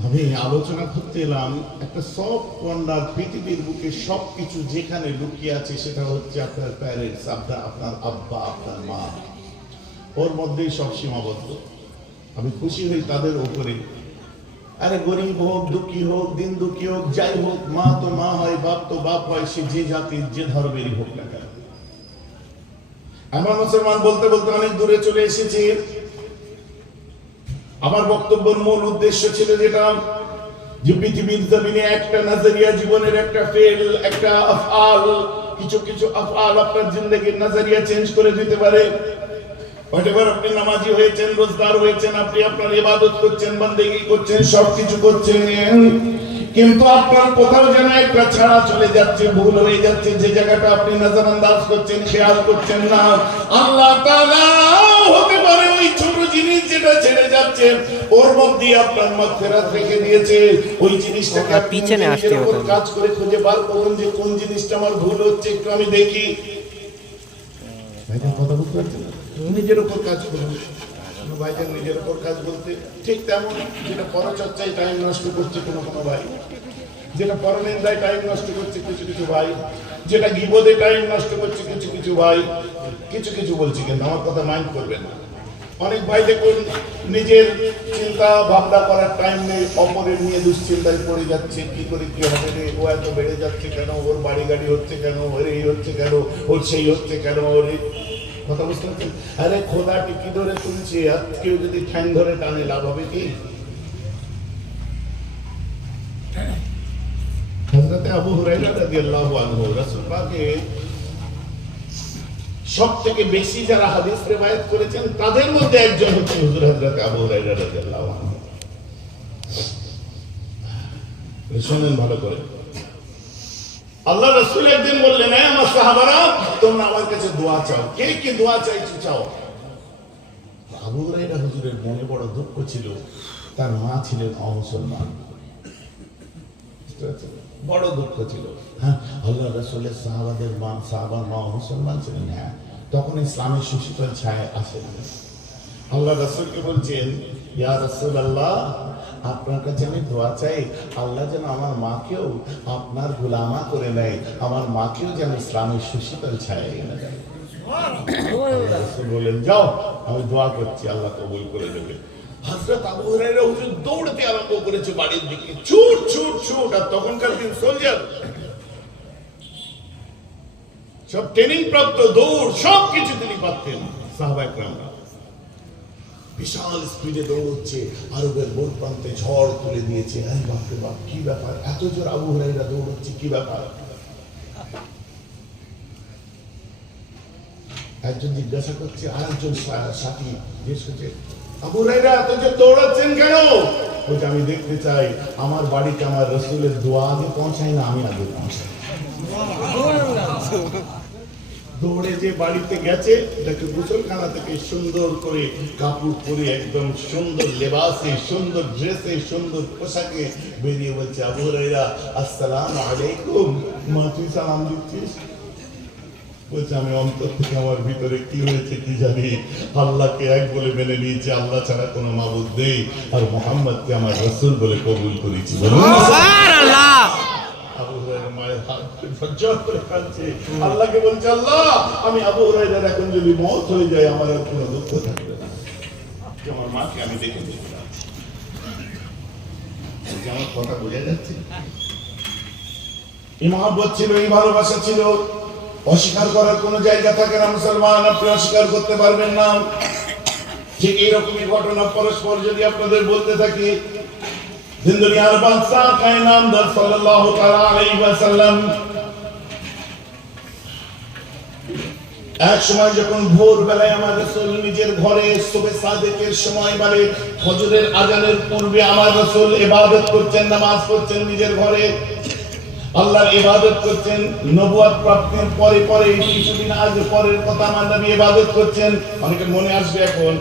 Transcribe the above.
আমি আলোচনা করতে এলাম একটা সব কন্ডার পৃথিবীর বুকে সব কিছু যেখানে লুকিয়ে আছে সেটা হচ্ছে আপনার প্যারেন্টস আপনার আপনার আব্বা, আপনার মা। ওর মধ্যেই সব সীমাবদ্ধ। আমি খুশি হই তাদের ওপরে আরে গরিব হোক, দুঃখী হোক, দিন দুঃখী হোক, যাই হোক, মা তো মা হয়, বাপ তো বাপ হয়, সে যে জাতির, যে ধর্মেরই হোক না কেন। আমার মুসলমান বলতে বলতে অনেক দূরে চলে এসেছি। আমার বক্তব্যের মূল উদ্দেশ্য ছিল যেটা, যে পৃথিবীর জমিনে একটা নজরিয়া জীবনের একটা ফেল একটা আফআল, কিছু কিছু আফআল আপনার জিন্দগির নজরিয়া চেঞ্জ করে দিতে পারে। হোয়াটএভার আপনি নামাজি হয়েছেন রোজগার হয়েছেন, আপনি আপনার ইবাদত করছেন, বন্দেগি করছেন, সবকিছু করছেন। কিন্তু আপনার কোথাও যেন একটা ছাড়া চলে যাচ্ছে, ভুল হয়ে যাচ্ছে, যে জায়গাটা আপনি নজরআন্দাজ করছেন, খেয়াল করছেন না। আল্লাহ তাআলা হতে ওই ছোট জিনিস যেটা ছেড়ে যাচ্ছে ওর মধ্যে আপনার রেখে দিয়েছে। ওই জিনিসটাকে পিছনে আসতে হতো। কাজ করে খুঁজে বার করুন যে কোন জিনিসটা আমার ভুল হচ্ছে একটু আমি দেখি। ভাইজান কথা বুঝতে পারছেন নিজের উপর কাজ করুন। ভাইজান নিজের উপর কাজ বলতে ঠিক তেমন যেটা পরচর্চায় টাইম নষ্ট করছে কোনো কোনো ভাই। যেটা পরনিন্দায় টাইম নষ্ট করছে কিছু কিছু ভাই। যেটা গিবদে টাইম নষ্ট করছে কিছু কিছু ভাই। কিছু কিছু বলছি কিন্তু আমার কথা মাইন্ড করবেন না। অনেক ভাই দেখুন, নিজের চিন্তা, ভাবনা করার টাইম নেই, অপরের নিয়ে দুশ্চিন্তায় পড়ে যাচ্ছে, কি করে কি হবে রে? ও এত বেড়ে যাচ্ছে কেন? ওর বাড়ি গাড়ি হচ্ছে কেন? ওর এই হচ্ছে কেন? ওর সেই হচ্ছে কেন? ওর কথা বুঝতে পারছেন? আরে খোদা টিকি ধরে তুলছে, আর কেউ যদি ঠ্যাং ধরে টানে, লাভ হবে কি? হযরত আবু হুরায়রা রাদিয়াল্লাহু আনহু, রাসূল পাকের সব থেকে বেশি যারা হাদিস রেবায়াত করেছেন, তাদের মধ্যে একজন হচ্ছে হুজুর হযরত আবু হুরায়রা রাদিয়াল্লাহু ভালো করে। আল্লাহ রসুল একদিন বললেন "এই আমার সাহাবারা, তোমরা আমার কাছে দোয়া চাও। কে কি দোয়া চাইছো চাও? আবু হুরায়রা হুজুরের মনে বড় দুঃখ ছিল। তার মা ছিলেন অমুসলমান। বুঝতে? বড় দুঃখ ছিল। হ্যাঁ আল্লাহ রসুলের সাহাবাদের মা সাহাবার মা মুসলমান ছিলেন হ্যাঁ তখন ইসলামের সুশীতল ছায় আসেন আল্লাহ রসুলকে বলছেন ইয়া রসুল আল্লাহ আপনার কাছে আমি দোয়া চাই আল্লাহ যেন আমার মাকেও আপনার গোলামা করে নেয় আমার মাকেও যেন ইসলামের সুশীতল ছায় এনে দেয়। আল্লাহ যাও আমি দোয়া করছি আল্লাহ কবুল করে দেবে হযরত আবু হুজুর দৌড়তে আরম্ভ করেছে বাড়ির দিকে। আর তখনকার দিন সোলজার সব ট্রেনিং প্রাপ্ত, দৌড় সব কিছু তিনি একরামরা। বিশাল স্পিডে দৌড়চ্ছে, আরবের বোর প্রান্তে ঝড় তুলে দিয়েছে। আরে বাপরে বাপ, কি ব্যাপার? এত জোর আবু হুরায়রা দৌড়চ্ছে, কি ব্যাপার? একজন জিজ্ঞাসা করছে আর একজন সাথী জিজ্ঞেস করছে সুন্দর করে কাপড় পরে একদম সুন্দর লেবাসে, সুন্দর ড্রেসে, সুন্দর পোশাকে বেরিয়ে বলছে, আবু রাইরা আসসালাম আলাইকুম। মা সালাম দিচ্ছিস? বলছে আমি অন্তর থেকে আমার ভিতরে কি হয়েছে কি জানি? আল্লাহকে এক বলে মেনে নিয়েছি আল্লাহ ছাড়া কোনো মাবুদ নেই। আর মোহাম্মদকে আমার রসুল বলে কবুল করেছি। আল্লাহকে বলছে আল্লাহ আমি আবু হুরায়রার এখন যদি মত হয়ে যায় আমার আর কোনো দুঃখ থাকবে না। আমার মাকে আমি দেখে দেখে আমার কথা বোঝা যাচ্ছে? এই মহাব্বত ছিল এই ভালোবাসা ছিল। অস্বীকার করার কোনো জায়গা থাকে না, মুসলমান, আপনি অস্বীকার করতে পারবেন না। ঠিক এইরকমই ঘটনা পরস্পর যদি আপনাদের বলতে থাকি বাদশাহ কায়নামদার সাল্লাল্লাহু তাআলা আলাইহি ওয়াসাল্লাম। এক সময় যখন ভোর বেলায় আমার রাসূল নিজের ঘরে সুবে সাদেকের সময় ফজরের আজানের পূর্বে আমার রাসূল ইবাদত করছেন, নামাজ পড়ছেন নিজের ঘরে। আল্লাহর ইবাদত করছেন নবুয়াত প্রাপ্তির পরে পরে, কিছুদিন আজ পরের কথা আমার নবী ইবাদত করছেন। অনেকে মনে আসবে এখন